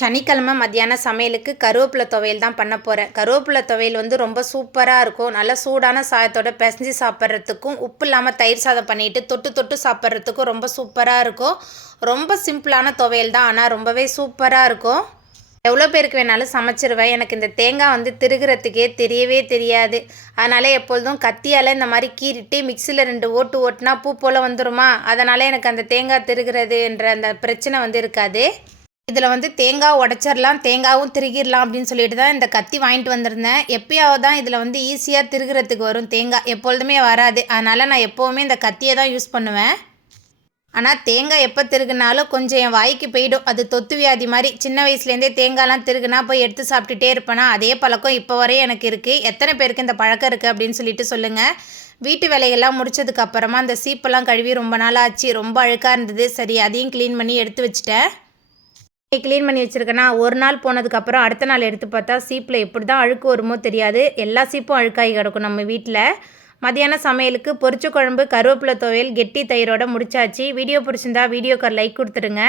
சனிக்கிழமை மத்தியானம் சமையலுக்கு கருவேப்பிலை துவையல் தான் பண்ண போகிறேன் கருவேப்பிலை துவையல் வந்து ரொம்ப சூப்பராக இருக்கும். நல்லா சூடான சாதத்தோட பிசைஞ்சு சாப்பிட்றதுக்கும் உப்பு இல்லாமல் தயிர் சாதம் பண்ணிட்டு தொட்டு தொட்டு சாப்பிட்றதுக்கும் ரொம்ப சூப்பராக இருக்கும். ரொம்ப சிம்பிளான துவையல் தான். ஆனால் ரொம்பவே சூப்பராக இருக்கும். எவ்வளோ பேருக்கு வேணாலும் சமைச்சிருவேன். எனக்கு இந்த தேங்காய் வந்து திருகிறதுக்கே தெரியவே தெரியாது. அதனால் எப்பொழுதும் கத்தியால் இந்த மாதிரி கீறிட்டு மிக்சியில் ரெண்டு ஓட்டு ஓட்டுனா பூ போல் வந்துருமா? அதனால் எனக்கு அந்த தேங்காய் திருகிறது என்ற அந்த பிரச்சனை வந்து இருக்காது. இதில் வந்து தேங்காய் உடச்சிடலாம் தேங்காவும் திருகிடலாம் அப்படின்னு சொல்லிட்டு தான் இந்த கத்தி வாங்கிட்டு வந்திருந்தேன். எப்பயாவது தான் இதில் வந்து ஈஸியாக திருகிறதுக்கு வரும். தேங்காய் எப்பொழுதுமே வராது. அதனால் நான் எப்போவுமே இந்த கத்தியை தான் யூஸ் பண்ணுவேன். ஆனால் தேங்காய் எப்போ திருகுனாலும் கொஞ்சம் என் வாய்க்கு போயிடும். அது தொத்து வியாதி மாதிரி. சின்ன வயசுலேருந்தே தேங்காய்லாம் திருகுனா போய் எடுத்து சாப்பிட்டுட்டே இருப்பேனா அதே பழக்கம் இப்போ வரையும் எனக்கு இருக்குது எத்தனை பேருக்கு இந்த பழக்கம் இருக்குது அப்படின்னு சொல்லிட்டு சொல்லுங்கள் வீட்டு வேலையெல்லாம் முடிச்சதுக்கு அப்புறமா அந்த சீப்பெல்லாம் கழுவி ரொம்ப நாள் ஆச்சு. ரொம்ப அழுக்காக இருந்தது. சரி அதையும் க்ளீன் பண்ணி எடுத்து வச்சுட்டேன். க்ளீன் பண்ணி வச்சுருக்கேன்னா ஒரு நாள் போனதுக்கப்புறம் அடுத்த நாள் எடுத்து பார்த்தா சீப்பில் எப்படி தான் அழுக்கு வருமோ தெரியாது. எல்லா சீப்பும் அழுக்காகி கிடக்கும் நம்ம வீட்டில் மதியானம் சமையலுக்கு பொரிச்ச குழம்பு கருவேப்பிலை துவையல் கெட்டி தயிரோட முடிச்சாச்சு. வீடியோ பிடிச்சிருந்தா வீடியோக்கு லைக் கொடுத்துருங்க